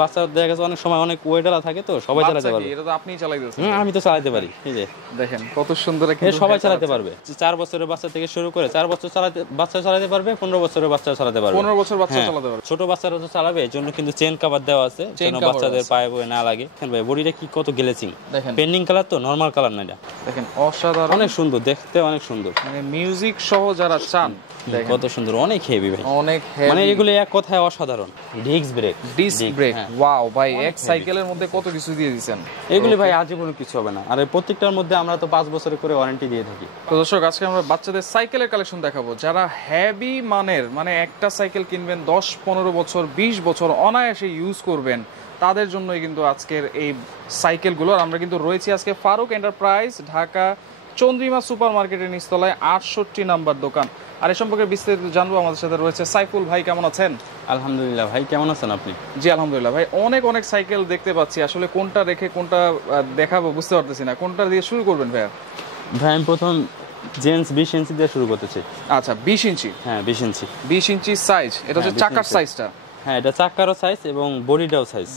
বাচ্চা দেখা গেছে অনেক সময় অনেক ওয়েটালা থাকে তো সবাই চালাতে পারবে। এটা তো আপনিই চালাইতেছেন। আমি তো চালাতে পারি। এই যে দেখেন কত সুন্দর একটা, সবাই চালাতে পারবে। 4 বছরের বাচ্চা থেকে শুরু করে 4 বছর বাচ্চা চালাতে পারবে, 15 বছরের বাচ্চা চালাতে পারবে। 15 বছর বাচ্চা চালাতে পারবে। ছোট বাচ্চারা তো চালাবে, এর জন্য কিন্তু চেন কভার দেওয়া আছে, যেন বাচ্চাদের পায়ে বয়ে না লাগে। দেখেন ভাই বডিটা কি কত গ্লেসিং, দেখেন পেন্ডিং কালার তো, নরমাল কালার না এটা। দেখেন অসাধারণ, অনেক সুন্দর দেখতে, অনেক সুন্দর। মানে মিউজিক সহ যারা চান কত সুন্দর, অনেক হেভি ভাই, অনেক হেভি। মানে এগুলো এক কথায় অসাধারণ। ডিস্ক ব্রেক, ওয়াও ভাই, এক সাইকেলের মধ্যে কত কিছু দিয়ে দিয়েছেন। এগুলি ভাই আজীবন কিছু হবে না। আর প্রত্যেকটার মধ্যে আমরা তো 5 বছরের করে ওয়ারেন্টি দিয়ে থাকি। তো দর্শক আজকে আমরা বাচ্চাদের সাইকেলের কালেকশন দেখাবো, যারা হেভি মানের, মানে একটা সাইকেল কিনবেন 10-15 বছর 20 বছর অনায়াসে ইউজ করবেন, তাদের জন্যই কিন্তু আজকের এই সাইকেলগুলো। আমরা কিন্তু রয়েছি আজকে ফারুক এন্টারপ্রাইজ, ঢাকা চন্দ্রিমা সুপার মার্কেটের নিচতলায় 68 নাম্বার দোকান। আর এই সম্পর্কে বিস্তারিত জানবো। আমাদের সাথে রয়েছে সাইফুল ভাই, কেমন আছেন? আলহামদুলিল্লাহ ভাই, কেমন আছেন আপনি? জি আলহামদুলিল্লাহ ভাই, অনেক সাইকেল দেখতে পাচ্ছি, আসলে কোনটা রেখে কোনটা দেখাবো বুঝতে পারতেছি না। কোনটা দিয়ে শুরু করবেন ভাইয়া? ভাই আমি প্রথম জেন্টস 20 ইঞ্চি দিয়ে শুরু করতেছি। আচ্ছা 20 ইঞ্চি। হ্যাঁ 20 ইঞ্চি। 20 ইঞ্চি সাইজ, এটা হচ্ছে চাকার সাইজটা। হ্যাঁ এটা চাকারও সাইজ এবং বডিটাও সাইজ।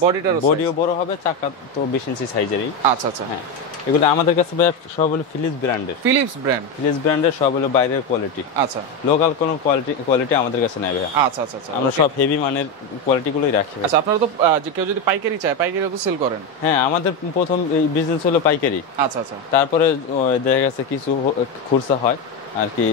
বডিও বড় হবে, চাকা তো 20 ইঞ্চি সাইজেরই। আচ্ছা আচ্ছা। হ্যাঁ এগুলো আমাদের কাছে ভাই সব হলো ফিলিপস ব্র্যান্ডের, সব হলো বাইরের কোয়ালিটি। আচ্ছা, লোকাল কোনো কোয়ালিটি আমাদের কাছে নাই ভাই। আচ্ছা আচ্ছা আচ্ছা, আমরা সব হেভি মানের কোয়ালিটিগুলোই রাখি। আচ্ছা আপনারা তো যে কেউ যদি পাইকারি চায়, পাইকারিও তো সেল করেন? হ্যাঁ আমাদের প্রথম এই বিজনেস হলো পাইকারি। আচ্ছা আচ্ছা। তারপরে দেখা গেছে কিছু খুচরা হয় আর কি,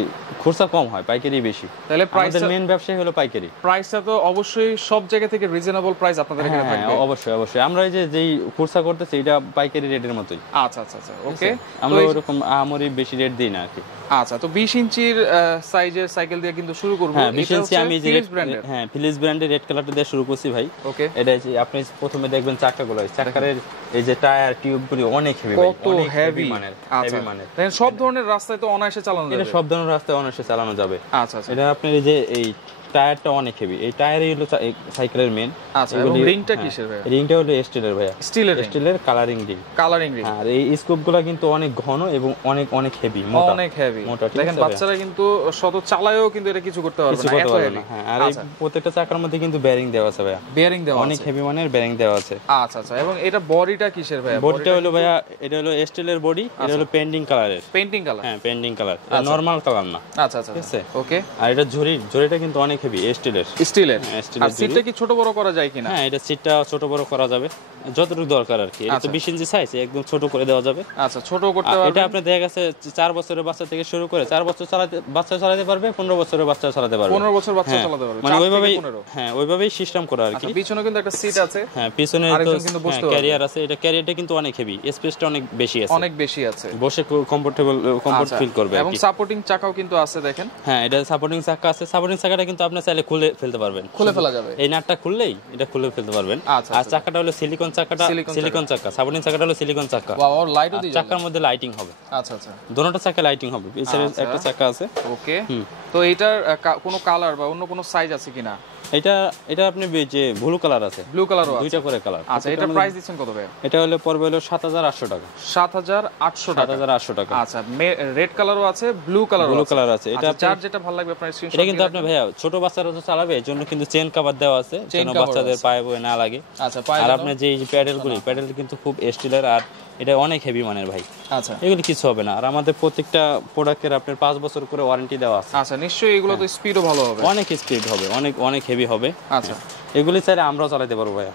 খুচরা কম হয়, পাইকারি বেশি। তাহলে আমাদের মেইন ব্যবসায় হলো পাইকারি। প্রাইসটা তো অবশ্যই সব জায়গা থেকে রিজনেবল প্রাইস আপনাদের এখানে থাকবে। হ্যাঁ অবশ্যই আমরা এই যে যেই খুচরা করতেছি এটা পাইকারি রেটের মতোই। আচ্ছা আচ্ছা আচ্ছা, ওকে। আমরা ওরকম আমরি বেশি রেট দিই না আর কি। আচ্ছা, তো 20 ইঞ্চির সাইজের সাইকেল দিয়ে কিন্তু শুরু করব। হ্যাঁ 20 ইঞ্চি আমি যে ফিলিপস ব্র্যান্ডের রেড কালারটা দিয়ে শুরু করছি ভাই। ওকে, এটা আপনি প্রথমে দেখবেন চাকাগুলো, চাকারের এই যে টায়ার টিউবগুলো অনেক হেভি ভাই, অনেক হেভি মানের। আচ্ছা, দেখেন সব ধরনের রাস্তায় তো অনায়াসে চালানো যাবে। এটা সব ধরনের রাস্তায় অনায়াসে চালানো যাবে। আচ্ছা আচ্ছা। এটা আপনার এই যে এই টায়ারটা অনেক হেভি, এই টায়ারই হলো সাইকেলের মেন। আচ্ছা, এবং রিংটা কিসের ভাই? রিংটা হলো স্টিলের ভাই, স্টিলের কালারিং রিং। আর এই স্কুপগুলো কিন্তু অনেক ঘন এবং অনেক হেভি, মোটা, অনেক হেভি। দেখেন বাচ্চারা কিন্তু শত চালায়ও কিন্তু এটা কিছু করতে পারবে না, এত হেভি। হ্যাঁ, আর এই প্রত্যেকটা চাকার মধ্যে কিন্তু বেয়ারিং দেওয়া আছে ভাই, বেয়ারিং দেওয়া আছে, অনেক হেভি মানের বেয়ারিং দেওয়া আছে। আচ্ছা আচ্ছা। এবং এটা বডিটা কিসের ভাই? বডিটা হলো ভাইয়া, এটা হলো স্টিলের বডি, এটা হলো পেন্টিং কালারের। Painting colour? হ্যাঁ পেন্টিং কালার, এটা নরমাল কালার না। আচ্ছা আচ্ছা, ঠিক আছে, ওকে। আর এটা ঝুড়িটা কিন্তু অনেক হেভি, স্টিলের। আর সিটটা কি ছোট বড় করা যায় কিনা? হ্যাঁ এটা সিটটা ছোট বড় করা যাবে, যতটুকু দরকার আর কি। এটা তো 20 ইঞ্চি সাইজ, একদম ছোট করে দেওয়া যাবে। আচ্ছা, ছোট করতে পারবে। এটা আপনি দেখা গেছে 4 বছরের বাচ্চা থেকে শুরু করে 4 বছর বাচ্চা চালাতে পারবে, 15 বছরের বাচ্চা চালাতে পারবে। 15 বছর বাচ্চা চালাতে পারবে, মানে ওইভাবেই সিস্টেম করা আর কি। পিছনে কিন্তু একটা সিট আছে। হ্যাঁ পিছনে তো ক্যারিয়ার আছে। এটা ক্যারিয়ারটা কিন্তু অনেক হেভি, স্পেসটা অনেক বেশি আছে, বসে কমফোর্ট ফিল করবে। এবং সাপোর্টিং চাকাও কিন্তু আছে, দেখেন। হ্যাঁ এটা সাপোর্টিং চাকা আছে। সাপোর্টিং চাকাটা কিন্তু আপনি চাইলে খুলে ফেলতে পারবেন, খুলে ফেলা যাবে। এই নাটটা খুললেই এটা খুলে ফেলতে পারবেন। আর চাকাটা হলো সিলিকন চাকা, সাপোর্টিং চাকাটা হলো সিলিকন চাকা। ওয়াও, লাইটও দিয়ে চাকার মধ্যে লাইটিং হবে। আচ্ছা আচ্ছা, দুটোটা চাকা লাইটিং হবে, পিছনে একটা চাকা আছে। ওকে, তো এটার কোনো কালার বা অন্য কোনো সাইজ আছে কিনা? এটা আপনি যে ব্লু কালার আছে, ব্লু কালারও আছে, দুইটা করে কালার। আচ্ছা, এটা প্রাইস দিচ্ছেন কত ভাই? এটা হলো পড়বে হলো 7800 টাকা। 7800 টাকা। আচ্ছা, রেড কালারও আছে, ব্লু কালার আছে। এটা যার যেটা ভালো লাগবে আপনার স্ক্রিনশট। এটা কিন্তু আপনি ভাইয়া ছোট বাচ্চারা তো চালাবে, এর জন্য কিন্তু চেন কভার দেওয়া আছে, যেন বাচ্চাদের পায়ে বয়ে না লাগে। আচ্ছা, আর আপনার যে প্যাডেল কিন্তু খুব স্টিলের, আর এটা অনেক হেভি মানের ভাই। আচ্ছা, এগুলো কিছু হবে না। আর আমাদের প্রত্যেকটা প্রোডাক্টের আপনার 5 বছর করে ওয়ারেন্টি দেওয়া আছে। আচ্ছা, নিশ্চয়ই এগুলো তো স্পিডও ভালো হবে, অনেক স্পিড হবে, অনেক হেভি হবে। আচ্ছা, এগুলি চাইলে আমরাও চালাতে পারবো ভাইয়া,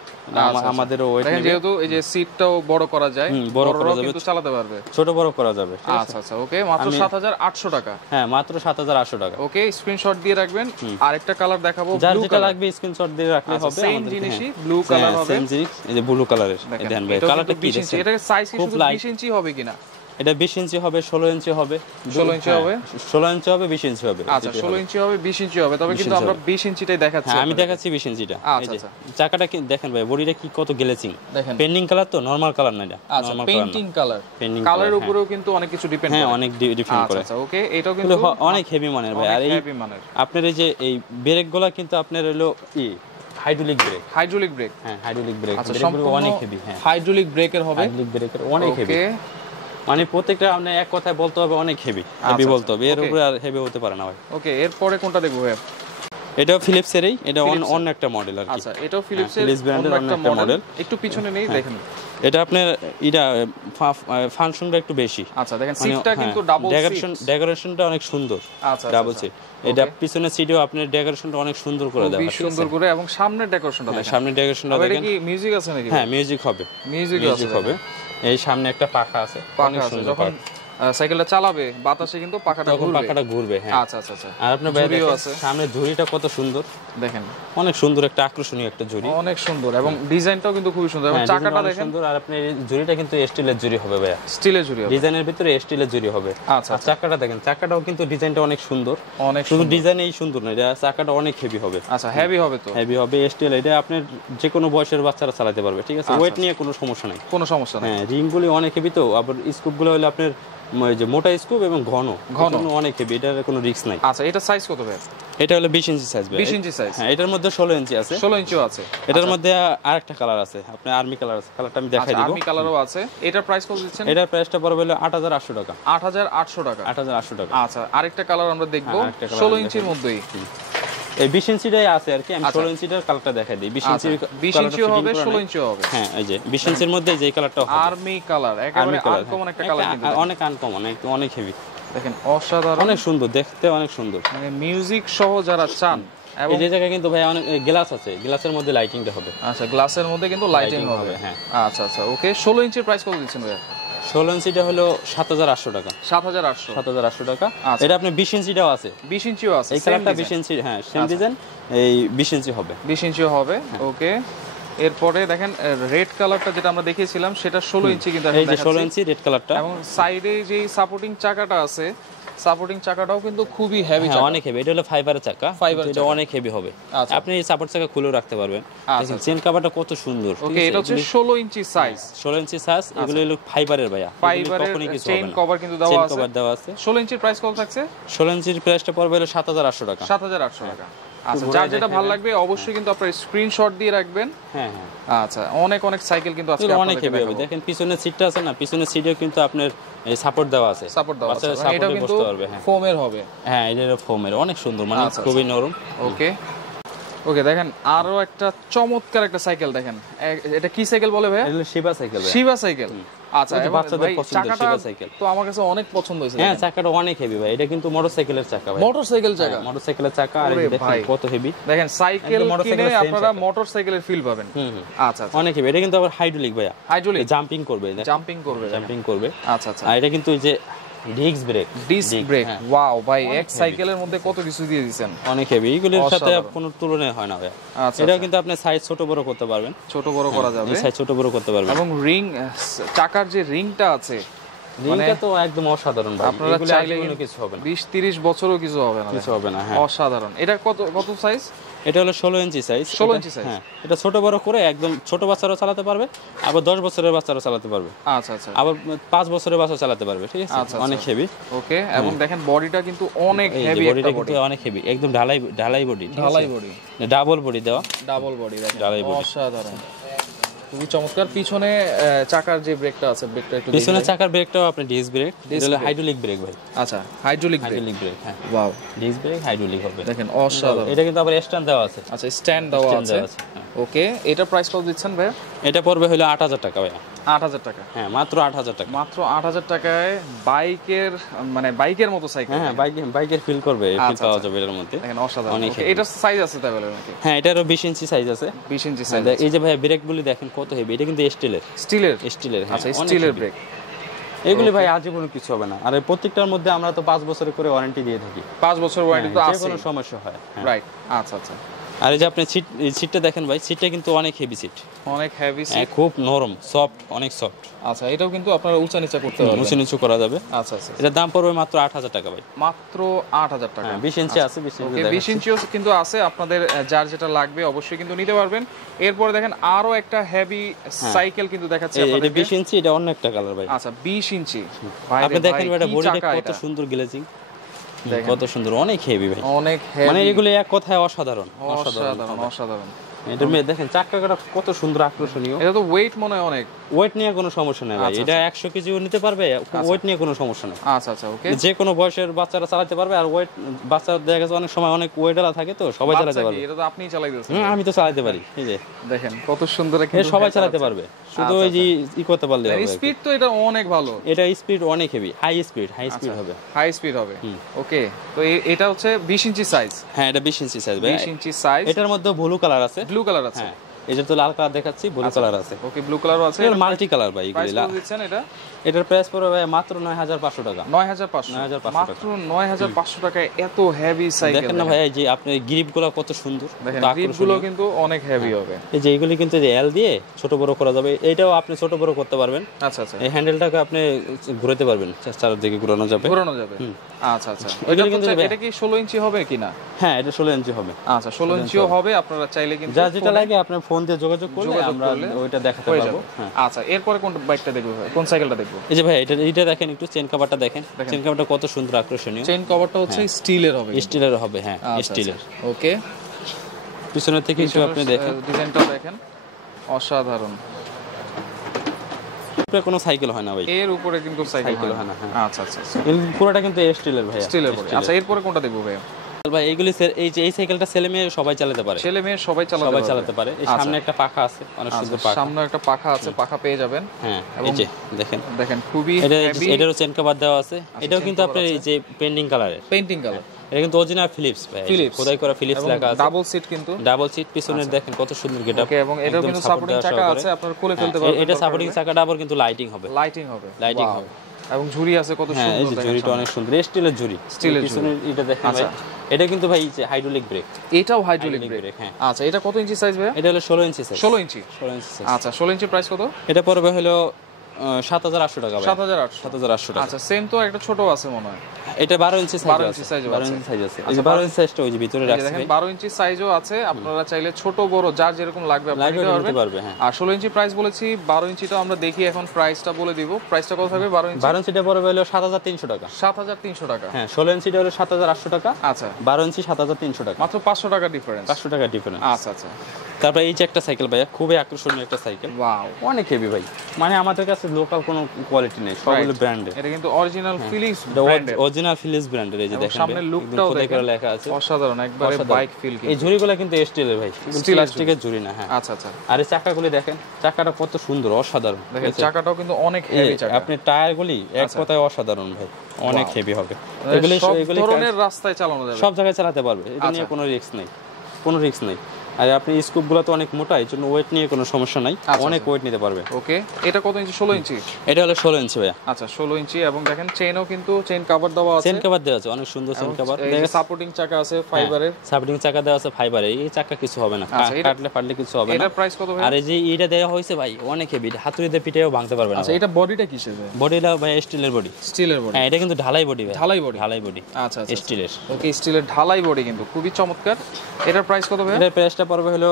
আমাদেরও ওয়েট নেবে। যেহেতু এই যে সিটটাও বড় করা যায়, বড় করা যাবে, কিন্তু চালাতে পারবে, ছোট বড় করা যাবে। আচ্ছা আচ্ছা, ওকে। মাত্র 7800 টাকা। হ্যাঁ মাত্র 7800 টাকা। ওকে, স্ক্রিনশট দিয়ে রাখবেন। আরেকটা কালার দেখাবো, যার যেটা লাগবে স্ক্রিনশট দিয়ে রাখলে হবে। সেম জিনিসই, ব্লু কালার হবে, সেম জিনিস। এই যে ব্লু কালারের, দেখেন ভাই কালারটা কি 20 ইঞ্চি। এটার সাইজ কি শুধু 20 ইঞ্চি হবে কিনা? এটা 20 ইঞ্চি হবে, 16 ইঞ্চি হবে, 16 ইঞ্চি হবে, 16 ইঞ্চি হবে, 20 ইঞ্চি হবে। আচ্ছা, 16 ইঞ্চি হবে, 20 ইঞ্চি হবে। তবে কিন্তু আমরা 20 ইঞ্চিটাই দেখাচ্ছি। হ্যাঁ আমি দেখাচ্ছি 20 ইঞ্চিটা। এই যে চাকাটা কি দেখেন ভাই, বডিটা কি কত গ্লেসিং, দেখেন। পেন্ডিং কালার তো, নরমাল কালার না এটা। আচ্ছা, পেইন্টিং কালার, কালারের উপরেও কিন্তু অনেক কিছু ডিপেন্ড করে। হ্যাঁ অনেক ডিপেন্ড করে। আচ্ছা, ওকে। এটাও কিন্তু অনেক হেভি মানের ভাই। আর এই হেভি মানের আপনার এই যে এই ব্রেকগুলো কিন্তু আপনার হলো হাইড্রোলিক ব্রেক। হ্যাঁ, হাইড্রোলিক ব্রেক। আচ্ছা, অনেক হেভি। হ্যাঁ হাইড্রোলিক ব্রেকের হবে, হাইড্রোলিক ব্রেকের অনেক হেভি। মানে প্রত্যেকটা আপনি এক কথায় বলতে হবে অনেক হেভি বলতে হবে, এর উপরে আর হেভি হতে পারে না ভাই। ওকে, এরপরে কোনটা দেখবো ভাই? এটাও ফিলিপসেরই, এটা অন্য একটা মডেল আর কি। আচ্ছা, এটাও ফিলিপসের ফিলিপস ব্র্যান্ডের অন্য একটা মডেল। একটু পিছনে নেই দেখেন, এটা আপনার ফাংশনটা একটু বেশি। আচ্ছা দেখেন সিটটা কিন্তু ডাবল সিট, ডেকোরেশনটা অনেক সুন্দর। আচ্ছা ডাবল সিট, এটা পিছনের সিটেও আপনার ডেকোরেশনটা অনেক সুন্দর করে দেওয়া আছে, সুন্দর করে, এবং সামনের ডেকোরেশনটা দেখেন, সামনের ডেকোরেশনটা দেখেন। কি মিউজিক আছে নাকি? হ্যাঁ মিউজিক হবে, মিউজিক হবে। এই সামনে একটা পাখা আছে, পাখা আছে, যখন সাইকেলটা চালাবে বাতাসে কিন্তু পাখাটা ঘুরবে। হ্যাঁ আচ্ছা আচ্ছা আচ্ছা। আর আপনার সামনে ঝুড়িটা কত সুন্দর দেখেন, অনেক সুন্দর একটা আকর্ষণীয় একটা ঝুড়ি, অনেক সুন্দর, এবং ডিজাইনটাও কিন্তু খুবই সুন্দর, এবং চাকাটা দেখেন সুন্দর। আর আপনার ঝুড়িটা কিন্তু স্টিলের ঝুড়ি হবে ভাইয়া, স্টিলের ঝুড়ি হবে, ডিজাইনের ভিতরে স্টিলের ঝুড়ি হবে। আচ্ছা, আর চাকাটা দেখেন, চাকাটাও কিন্তু ডিজাইনটা অনেক সুন্দর, অনেক শুধু ডিজাইনেই সুন্দর না, এটা চাকাটা অনেক হেভি হবে। আচ্ছা হেভি হবে, তো হেভি হবে স্টিল। এটা আপনার যে কোনো বয়সের বাচ্চারা চালাতে পারবে, ঠিক আছে, ওয়েট নিয়ে কোনো সমস্যা নাই, কোনো সমস্যা নাই। হ্যাঁ রিংগুলি অনেক হেভি, তো আবার স্কুপগুলো হলো আপনার যে মোটা স্কুপ এবং ঘন অনেক হেভি, এটার কোনো রিস্ক নাই। আচ্ছা এটা সাইজ কত ভাই? এটা হলো 20 ইঞ্চি সাইজ। 20 ইঞ্চি সাইজ, হ্যাঁ এটার মধ্যে 16 ইঞ্চি আছে, 16 ইঞ্চিও আছে। এটার মধ্যে আরেকটা কালার আছে, আপনার আর্মি কালার আছে, কালারটা আমি দেখাই দিব। আর্মি কালারও আছে। এটার প্রাইস কত দিচ্ছেন? এটার প্রাইসটা পড়বে হলো 8800 টাকা। 8800 টাকা, 8800 টাকা। আচ্ছা আরেকটা কালার আমরা দেখব 16 ইঞ্চির মধ্যেই। এই 20 ইঞ্চিটাই আছে আর কি, আমি 16 ইঞ্চিটার কালারটা দেখাই দিই। 20 ইঞ্চি হবে, 16 ইঞ্চিও হবে। হ্যাঁ এই যে 20 ইঞ্চির মধ্যে যে কালারটা হবে আর্মি কালার, একেবারে আনকমন একটা কালার, কিন্তু অনেক আনকমন, অনেক হেভি দেখেন, অসাধারণ, অনেক সুন্দর দেখতে, অনেক সুন্দর, মানে মিউজিক সহ যারা চান। এবং এই জায়গায় কিন্তু ভাই অনেক গ্লাস আছে, গ্লাসের মধ্যে লাইটিংটা হবে। আচ্ছা গ্লাসের মধ্যে কিন্তু লাইটিং হবে, হ্যাঁ। আচ্ছা আচ্ছা ওকে। 16 ইঞ্চির প্রাইস কত দিচ্ছেন ভাই? 16 ইঞ্চিটা হলো 7800 টাকা। 7800 টাকা। এটা আপনি 20 ইঞ্চিটাও আছে, 20 ইঞ্চিও আছে, এই কালারটা 20 ইঞ্চি, হ্যাঁ সেম ডিজাইন, এই 20 ইঞ্চি হবে, 20 ইঞ্চিও হবে, ওকে। এরপরে দেখেন রেড কালারটা যেটা আমরা দেখিয়েছিলাম সেটা 16 ইঞ্চি, কিন্তু এই যে 16 ইঞ্চি রেড কালারটা, এবং সাইডে যে সাপোর্টিং চাকাটা আছে, সাপোর্টিং চাকাটাও কিন্তু খুবই হেভি, অনেক হেভি। এটা হলো ফাইবারের চাকা, এটা অনেক হেভি হবে। আপনি এই সাপোর্ট চাকা খুলেও রাখতে পারবেন। দেখেন চেন কভারটা কত সুন্দর। ওকে এটা হচ্ছে 16 ইঞ্চি সাইজ, 16 ইঞ্চি সাইজ। এগুলো হলো ফাইবারের ভাইয়া, ফাইবারের চেইন কভার কিন্তু দেওয়া আছে। 16 ইঞ্চির প্রাইস কত থাকছে? 16 ইঞ্চির প্রাইসটা পড়বে হলো 7800 টাকা। 7800 টাকা। আচ্ছা যার যেটা ভালো লাগবে অবশ্যই কিন্তু আপনারা স্ক্রিনশট দিয়ে রাখবেন। হ্যাঁ হ্যাঁ আচ্ছা অনেক সাইকেল কিন্তু আজকে অনেক হেভি হবে। দেখেন পিছনের সিটটা আছে না, পিছনের সিটেও কিন্তু আপনার এই সাপোর্ট দেওয়া আছে, এটা কিন্তু ফোমের হবে। হ্যাঁ এটা ফোমের, অনেক সুন্দর, মানে খুবই নরম। ওকে ওকে দেখেন আরো একটা চমৎকার একটা সাইকেল দেখেন, এটা কি সাইকেল বলে ভাই? এটা শিবা সাইকেল। শিবা সাইকেল, আচ্ছা বাচ্চাদের পছন্দের শিবা সাইকেল। তো আমার কাছে অনেক পছন্দ হয়েছে। হ্যাঁ চাকাটা অনেক হেভি ভাই, এটা কিন্তু মোটরসাইকেলের চাকা ভাই, মোটরসাইকেল চাকা, মোটরসাইকেলের চাকা। আর এই দেখেন কত হেভি, দেখেন সাইকেল কিনে আপনারা মোটরসাইকেলের ফিল পাবেন। আচ্ছা অনেক হেভি। এটা কিন্তু আবার হাইড্রোলিক ভাইয়া, হাইড্রোলিক, জাম্পিং করবে, জাম্পিং করবে। আচ্ছা আচ্ছা। আর এটা কিন্তু এই যে ডিস্ক ব্রেক, ওয়াও ভাই, এক সাইকেলের মধ্যে কত কিছু দিয়ে দিবেন, অনেক হেভি। এগুলোর সাথে কোনো তুলনা হয় না ভাই। এটা কিন্তু আপনি সাইজ ছোট বড় করতে পারবেন, ছোট বড় করা যাবে, সাইজ ছোট বড় করতে পারবেন। এবং রিং, চাকার যে রিংটা আছে, রিংটা তো একদম অসাধারণ ভাই, আপনারা চাইলে কিছু হবে না, 20-30 বছরও কিছু হবে না, হ্যাঁ অসাধারণ। এটা কত সাইজ? এটা হলো 16 ইঞ্চি সাইজ। 16 ইঞ্চি সাইজ, হ্যাঁ। এটা ছোট বড় করে একদম ছোট বাচ্চারাও চালাতে পারবে, আবার 10 বছরের বাচ্চারাও চালাতে পারবে। আচ্ছা আচ্ছা। আবার 5 বছরের বাচ্চা চালাতে পারবে, ঠিক আছে, অনেক হেভি। ওকে, এবং দেখেন বডিটা কিন্তু অনেক হেভি, বডিটা কিন্তু অনেক হেভি, একদম ঢালাই বডি, ডাবল বডি দেওয়া, দেখেন অসাধারণ, খুবই চমৎকার। পিছনে চাকার যে ব্রেকটা আছে, ব্রেকটা একটু পিছনে চাকার ব্রেকটাও আপনি ডিস্ক ব্রেক, এটা হলো হাইড্রোলিক ব্রেক ভাই। আচ্ছা হাইড্রোলিক ব্রেক, হ্যাঁ ওয়াও, ডিস্ক ব্রেক হাইড্রোলিক হবে, দেখেন অসাধারণ। এটা কিন্তু আবার স্ট্যান্ড দেওয়া আছে। আচ্ছা স্ট্যান্ড দেওয়া আছে, ওকে। এটা প্রাইস কত দিচ্ছেন ভাই? এটা পড়বে হলো 8000 টাকা ভাই। 8000 টাকা, হ্যাঁ মাত্র 8000 টাকা। মাত্র 8000 টাকায় বাইকের মতো সাইকেল, হ্যাঁ বাইকের ফিল করবে, ফিল পাওয়া যাবে এর মধ্যে, দেখেন অসাধারণ। এটা সাইজ আছে তাহলে নাকি? হ্যাঁ এটারও 20 ইঞ্চি সাইজ আছে, 20 ইঞ্চি সাইজ। এই যে ভাই ব্রেকগুলি দেখেন কত হেভি, এটা কিন্তু স্টিলের। আচ্ছা স্টিলের ব্রেক, এগুলি ভাই আজীবন কিছু হবে না। আর প্রত্যেকটার মধ্যে আমরা তো 5 বছরের করে ওয়ারেন্টি দিয়ে থাকি, 5 বছর ওয়ারেন্টি তো আছে, কোনো সমস্যা হয়, রাইট। আচ্ছা আচ্ছা। আর এই যে আপনি সিটটা দেখেন ভাই, সিটটা কিন্তু অনেক হেভি সিট, অনেক হেভি সিট, খুব নরম, সফট, অনেক সফট। আচ্ছা এটাও কিন্তু আপনারা উঁচা নিচা করতে পারবেন, উঁচু নিচু করা যাবে। আচ্ছা আচ্ছা। এটার দাম পড়বে মাত্র 8000 টাকা ভাই, মাত্র 8000 টাকা। 20 ইঞ্চি আছে, 20 ইঞ্চিও কিন্তু আছে, আপনাদের যার যেটা লাগবে অবশ্যই কিন্তু নিতে পারবেন। এরপরে দেখেন আরো একটা হেভি সাইকেল কিন্তু দেখাচ্ছি আপনাদের। এটা 20 ইঞ্চি, এটা অন্য একটা কালার ভাই। আচ্ছা 20 ইঞ্চি, আপনি দেখেন এটা বডিটা কত সুন্দর গ্লেজিং, কত সুন্দর, অনেক হেভি ভাই, অনেক হেভি, মানে এগুলো এক কথায় অসাধারণ। এটা দেখেন চাকাটা কত সুন্দর আকর্ষণীয়। এটা তো ওয়েট মনে হয় অনেক। ওয়েট নিয়ে কোনো সমস্যা নেই ভাই, এটা 100 কেজিও নিতে পারবে, ওয়েট নিয়ে কোনো সমস্যা নেই। আচ্ছা আচ্ছা ওকে, যে কোনো বয়সের বাচ্চারা চালাতে পারবে। আর ওয়েট বাচ্চা দেখা গেছে অনেক সময় অনেক ওয়েটওয়ালা থাকে, তো সবাই চালাতে পারবে। এটা তো আপনিই চালাইতেছেন। আমি তো চালাতে পারি, এই যে দেখেন কত সুন্দর, সবাই চালাতে পারবে, শুধু ওই যে ই করতে পারলে হবে। স্পিড তো এটা অনেক ভালো, এটা স্পিড অনেক হেভি, হাই স্পিড হবে, হাই স্পিড হবে। ওকে, তো এটা হচ্ছে 20 ইঞ্চি সাইজ। হ্যাঁ, এটা 20 ইঞ্চি সাইজ ভাই, 20 ইঞ্চি সাইজ। এটার মধ্যে ব্লু কালার আছে, ব্লু কালার আছে। হ্যাঁ, এটা তো লাল কালার দেখাচ্ছি, ব্লু কালার আছে। ওকে, ব্লু কালারও আছে, এটা মাল্টি কালার ভাই। এগুলি প্রাইস কত দিচ্ছেন এটা? এটার প্রাইস পড়বে ভাই মাত্র 9500 টাকা। 9500 মাত্র 9500 টাকায় এত হেভি সাইকেল। দেখেন না ভাই, এই যে আপনার গ্রিপগুলো কত সুন্দর, দেখেন গ্রিপগুলো কিন্তু অনেক হেভি হবে। এই যে এগুলি কিন্তু যে এল দিয়ে ছোট বড় করা যাবে, এটাও আপনি ছোট বড় করতে পারবেন। আচ্ছা আচ্ছা, এই হ্যান্ডেলটাকে আপনি ঘুরাতে পারবেন, চারদিকে ঘোরানো যাবে। আচ্ছা আচ্ছা, এটা কি 16 ইঞ্চি হবে কিনা? হ্যাঁ, এটা 16 ইঞ্চি হবে। আচ্ছা, 16 ইঞ্চিও হবে। আপনারা চাইলে কিন্তু যা যেটা লাগে আপনার ফোন দিয়ে যোগাযোগ করলে আমরা ওইটা দেখাতে পারবো। আচ্ছা, এরপরে কোন বাইকটা দেখবো ভাই, কোন সাইকেলটা দেখবো? এই যে ভাই এটা দেখেন, একটু চেন কভারটা দেখেন, চেন কভারটা কত সুন্দর আকর্ষণীয়। চেন কভারটা হচ্ছে স্টিলের হবে, স্টিলের হবে, হ্যাঁ স্টিলের। ওকে, পিছনের থেকে একটু আপনি দেখেন, ডিজাইনটা দেখেন, অসাধারণ। উপরে কোনো সাইকেল হয় না ভাই, এর উপরে কিন্তু সাইকেল হয় না। আচ্ছা আচ্ছা, পুরোটা কিন্তু স্টিলের ভাই, স্টিলের বডি। আচ্ছা, এরপরে কোনটা দেখবো ভাই? ভাই এইগুলি এই সাইকেলটা ছেলে মেয়ে সবাই চালাতে পারে, ছেলে মেয়ে সবাই চালাতে পারে। এই সামনে একটা পাখা আছে, অনেক সুন্দর পাখা, সামনে একটা পাখা আছে, পাখা পেয়ে যাবেন। হ্যাঁ, এই যে দেখেন খুবই হেভি। এটারও চেন কভার দেওয়া আছে। এটাও কিন্তু আপনার এই যে পেন্টিং কালার, এটা কিন্তু অরিজিনাল ফিলিপস ভাই, খোদাই করা ফিলিপস লেখা আছে। ডাবল সিট কিন্তু, ডাবল সিট, পিছনে দেখেন কত সুন্দর গেটআপ। ওকে, এবং এটাও কিন্তু সাপোর্টিং চাকা আছে, আপনারা খুলে ফেলতে পারবেন। এটা সাপোর্টিং চাকাটা আবার কিন্তু লাইটিং হবে। এবং ঝুরি আছে কত সুন্দর, এই যে ঝুরিটা অনেক সুন্দর, স্টিলের ঝুরি। পিছনে এটা দেখেন ভাই, এটা কিন্তু ভাই হাইড্রোলিক ব্রেক, এটাও হাইড্রোলিক ব্রেক। হ্যাঁ, আচ্ছা, এটা কত ইঞ্চি সাইজ ভাই? এটা হলো 16 ইঞ্চি সাইজ। 16 ইঞ্চি। আচ্ছা, 16 ইঞ্চি প্রাইস কত? এটা পড়বে হলো 7800 টাকা ভাই। 7800 টাকা। আচ্ছা, সেম তো একটা ছোট আছে মনে হয়। এটা 12 ইঞ্চি সাইজ, 12 ইঞ্চি সাইজ আছে। এই যে 12 ইঞ্চি সাইজটা ওই যে ভিতরে রাখছি, দেখেন 12 ইঞ্চি সাইজও আছে। আপনারা চাইলে ছোট বড় যার যেরকম লাগবে আপনি নিতে পারবেন। হ্যাঁ, আর 16 ইঞ্চি প্রাইস বলেছি, 12 ইঞ্চিটা আমরা দেখি এখন প্রাইসটা বলে দিব। প্রাইসটা কত থাকবে 12 ইঞ্চি? 12 ইঞ্চিটা পড়বে হলো 7300 টাকা। 7300 টাকা। হ্যাঁ, 16 ইঞ্চিটা হলো 7800 টাকা। আচ্ছা, 12 ইঞ্চি 7300 টাকা, মাত্র 500 টাকা ডিফারেন্স। 500 টাকা ডিফারেন্স। আচ্ছা আচ্ছা। তারপরে এই যে একটা সাইকেল ভাইয়া, খুবই আকর্ষণীয় একটা সাইকেল, ওয়াও, অনেক হেভি ভাই। মানে আমাদের কাছে লোকাল কোনো কোয়ালিটি নেই, সবগুলো ব্র্যান্ডের। এটা কিন্তু অরিজিনাল ফিলিপস ব্র্যান্ডের, অরিজিনাল ফিলিপস ব্র্যান্ডের। এই যে দেখেন সামনের লুকটাও দেখেন, লেখা আছে, অসাধারণ, একবারে বাইক ফিল। এই ঝুরিগুলো কিন্তু স্টিলের ভাই, প্লাস্টিকের ঝুরি না। হ্যাঁ, আচ্ছা আচ্ছা। আর এই চাকাগুলি দেখেন, চাকাটা কত সুন্দর, অসাধারণ। দেখেন চাকাটাও কিন্তু অনেক হেভি চাকা। আপনি টায়ারগুলি এক কথায় অসাধারণ ভাই, অনেক হেভি হবে। এগুলি সব ধরনের রাস্তায় চালানো যাবে, সব জায়গায় চালাতে পারবে, এটা নিয়ে কোনো রিস্ক নেই। আর আপনি স্কুপগুলো তো অনেক মোটা, এই জন্য ওয়েট নিয়ে কোনো সমস্যা নাই, অনেক ওয়েট নিতে পারবে। ওকে, এটা কত ইঞ্চি? 16 ইঞ্চি। এটা হলো 16 ইঞ্চি ভাইয়া। আচ্ছা, 16 ইঞ্চি। এবং দেখেন চেইনও কিন্তু চেইন কভার দেওয়া আছে, অনেক সুন্দর চেইন কভার। সাপোর্টিং চাকা আছে ফাইবারের, সাপোর্টিং চাকা দেওয়া আছে ফাইবারের। এই চাকা কিছু হবে না, কাটলে ফাটলে কিছু হবে না। এটার প্রাইস কত ভাই? আর এই যে এটা দেওয়া হয়েছে ভাই, অনেক হেভি, হাতুড়িতে পিটেও ভাঙতে পারবে না। আচ্ছা, এটা বডিটা কিসের ভাই? বডিটা ভাই স্টিলের বডি। হ্যাঁ, এটা কিন্তু ঢালাই বডি ভাই, ঢালাই বডি। আচ্ছা, স্টিলের। ওকে, স্টিলের ঢালাই বডি কিন্তু খুবই চমৎকার। এটার প্রাইস কত ভাই? এটার প্রাইসটা পড়বে হলো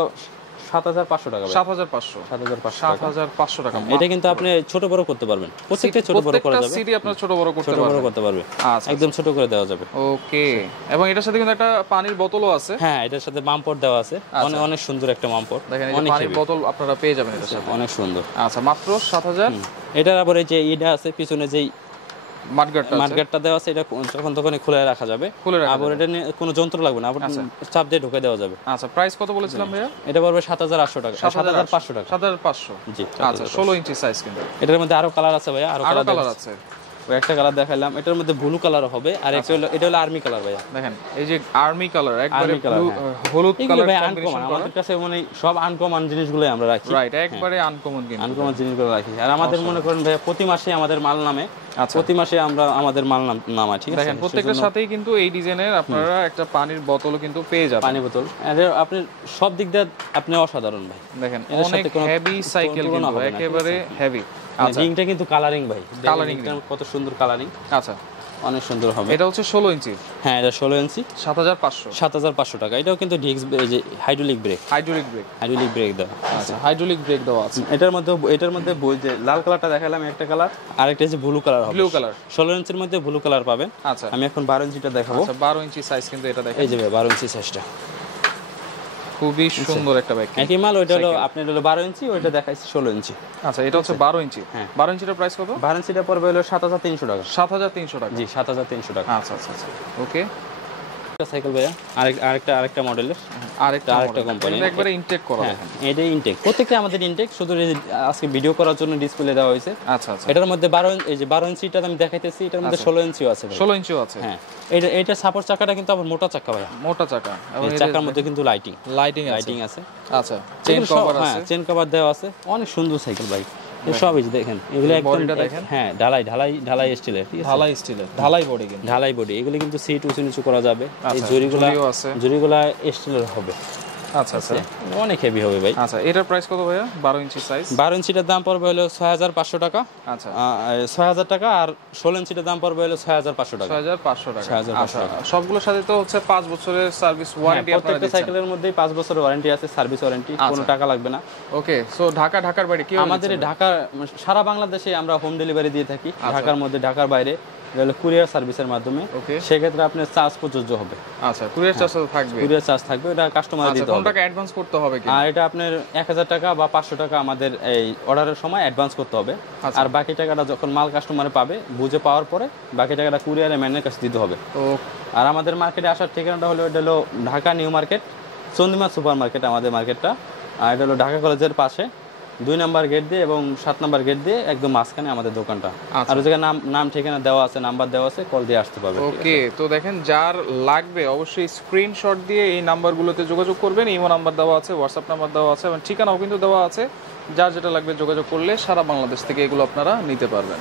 7500 টাকা। 7500 টাকা। এটা কিন্তু আপনি ছোট বড় করতে পারবেন, প্রত্যেকটা ছোট বড় করা যাবে। সিডি আপনার ছোট বড় করতে পারবে। আচ্ছা, একদম ছোট করে দেওয়া যাবে। ওকে, এবং এটার সাথে কিন্তু একটা পানির বোতলও আছে। হ্যাঁ, এটার সাথে বাম্পার দেওয়া আছে, অনেক সুন্দর একটা বাম্পার। দেখেন, এই পানির বোতল আপনারা পেয়ে যাবেন এটার সাথে, অনেক সুন্দর। আচ্ছা, মাত্র 7000। এটার আবার এই যে এটা আছে পিছনে যেই মাডগার্ডটা দেওয়া আছে, এটা যখন তখনই খুলে রাখা যাবে। আবার এটা নিয়ে কোনো যন্ত্র লাগবে না, আবার চাপ দিয়ে ঢুকে দেওয়া যাবে। আচ্ছা, প্রাইস কত বলেছিলাম ভাইয়া? এটা পড়বে 7800 টাকা, 7500 টাকা। 7500। জি, আচ্ছা, 16 ইঞ্চি সাইজ কিন্তু। এটার মধ্যে আরো কালার আছে ভাইয়া, আরো কালার আছে। ওই একটা কালার দেখাইলাম, এটার মধ্যে ব্লু কালার হবে, আর একটা হলো এটা হলো আর্মি কালার ভাইয়া। দেখেন, এই যে আর্মি কালার, একবারে হলুদ কালার কম্বিনেশন। আমাদের কাছে মানে সব আনকমন জিনিসগুলোই আমরা রাখি। রাইট, একবারে আনকমন জিনিসগুলো রাখি। আর আমাদের মনে করেন ভাইয়া প্রতি মাসে আমাদের মাল নামে, প্রতি মাসে আমরা আমাদের মাল নামাই, ঠিক আছে? দেখেন, প্রত্যেকটার সাথেই কিন্তু এই ডিজাইনের আপনারা একটা পানির বোতলও কিন্তু পেয়ে যাবেন। পানি বোতল, আপনি সব দিক দিয়ে আপনি অসাধারণ ভাই। দেখেন, অনেক হেভি সাইকেল কিন্তু, একেবারে হেভি। আচ্ছা, রিংটা কিন্তু কালারিং ভাই, কালারিংটা কত সুন্দর কালারিং। আচ্ছা, অনেক সুন্দর হবে। এটা হচ্ছে 16 ইঞ্চি। হ্যাঁ, এটা 16 ইঞ্চি, 7500 টাকা। এটাও কিন্তু ডিস্ক, এই যে হাইড্রোলিক ব্রেক দেওয়া। আচ্ছা, হাইড্রোলিক ব্রেক দেওয়া আছে। এটার মধ্যে যে লাল কালারটা দেখালাম একটা কালার, আরেকটা যে ব্লু কালার হবে। 16 ইঞ্চির মধ্যে ব্লু কালার পাবেন। আচ্ছা, আমি এখন 12 ইঞ্চিটা দেখাবো। আচ্ছা, 12 ইঞ্চি সাইজ কিন্তু এটা দেখেন। এই যে 12 ইঞ্চি সাইজটা, খুবই সুন্দর একটা বাইক। একই মাল, ওইটা হলো আপনার হলো 12 ইঞ্চি, ওইটা দেখাইছি 16 ইঞ্চি। আচ্ছা, এটা হচ্ছে 12 ইঞ্চি। 12 ইঞ্চিটার প্রাইস কত? 12 ইঞ্চিটা পড়বে হলো 7300 টাকা। 7300 টাকা? জি, 7300 টাকা। আচ্ছা আচ্ছা আচ্ছা, ওকে। সাইকেল ভাইয়া আরেকটা মডেলের, আরেকটা কোম্পানি, একবারে ইনটেক করা। এটা ইনটেক, প্রত্যেকটা আমাদের ইনটেক, শুধু আজকে ভিডিও করার জন্য ডিসপ্লে দেওয়া হয়েছে। আচ্ছা আচ্ছা, এটার মধ্যে 12 ইঞ্চিটা আমি দেখাইতেছি, এটার মধ্যে 16 ইঞ্চিও আছে। 16 ইঞ্চিও আছে? হ্যাঁ। এটা সাপোর্ট চাকাটা কিন্তু আবার মোটা চাকা ভাইয়া, মোটা চাকা, এবং চাকার মধ্যে কিন্তু লাইটিং আছে। আচ্ছা, চেন কভার আছে? চেন কভার দেওয়া আছে। অনেক সুন্দর সাইকেল ভাই, সবই দেখেন, এগুলো একদম দেখেন। হ্যাঁ, ঢালাই স্টিলের, ঠিক আছে, ঢালাই বডি, কিন্তু ঢালাই বডি। এগুলো কিন্তু সিট উঁচু নিচু করা যাবে। এই জরিগুলা স্টিলের হবে। আচ্ছা আচ্ছা, অনেক হেভি হবে ভাই। আচ্ছা, এটার প্রাইস কত ভাইয়া? 12 ইঞ্চি সাইজ? 12 ইঞ্চিটার দাম পড়বে হলো 6500 টাকা। আচ্ছা, 6000 টাকা। আর 16 ইঞ্চিটার দাম পড়বে হলো 6500 টাকা। 6500 টাকা। 6500 টাকা। সবগুলোর সাথে তো হচ্ছে 5 বছরের সার্ভিস ওয়ারেন্টি আপনারা প্রত্যেকটা সাইকেলের মধ্যেই 5 বছরের ওয়ারেন্টি আছে, সার্ভিস ওয়ারেন্টি, কোনো টাকা লাগবে না। ওকে। সো ঢাকার বাইরে কি আমাদের ঢাকা, সারা বাংলাদেশে আমরা হোম ডেলিভারি দিয়ে থাকি। ঢাকার মধ্যে, ঢাকার বাইরে কুরিয়ার সার্ভিসের মাধ্যমে। সেক্ষেত্রে আপনার চার্জ প্রযোজ্য হবে। আচ্ছা, কুরিয়ার চার্জ থাকবে? কুরিয়ার চার্জ থাকবে, এটা কাস্টমার দিতে হবে। কত টাকা অ্যাডভান্স করতে হবে কি? আর এটা আপনার 1000 টাকা বা 500 টাকা আমাদের এই অর্ডারের সময় অ্যাডভান্স করতে হবে। আর বাকি টাকাটা যখন মাল কাস্টমারে পাবে, বুঝে পাওয়ার পরে বাকি টাকাটা কুরিয়ারে ম্যানের কাছে দিতে হবে। আর আমাদের মার্কেটে আসার ঠিকানাটা হলো, এটা হলো Dhaka new market, Chandima super market আমাদের মার্কেটটা। আর এটা হলো ঢাকা কলেজের পাশে 2 নাম্বার গেট দিয়ে এবং 7 নাম্বার গেট দিয়ে একদম মাঝখানে আমাদের দোকানটা। আর ওই জায়গায় নাম ঠিকানা দেওয়া আছে, নাম্বার দেওয়া আছে, কল দিয়ে আসতে পারবে। ওকে। তো দেখেন, যার লাগবে অবশ্যই স্ক্রিনশট দিয়ে এই নাম্বারগুলোতে যোগাযোগ করবেন। ইমো নাম্বার দেওয়া আছে, হোয়াটসঅ্যাপ নাম্বার দেওয়া আছে, এবং ঠিকানাও কিন্তু দেওয়া আছে। যার যেটা লাগবে যোগাযোগ করলে সারা বাংলাদেশ থেকে এগুলো আপনারা নিতে পারবেন।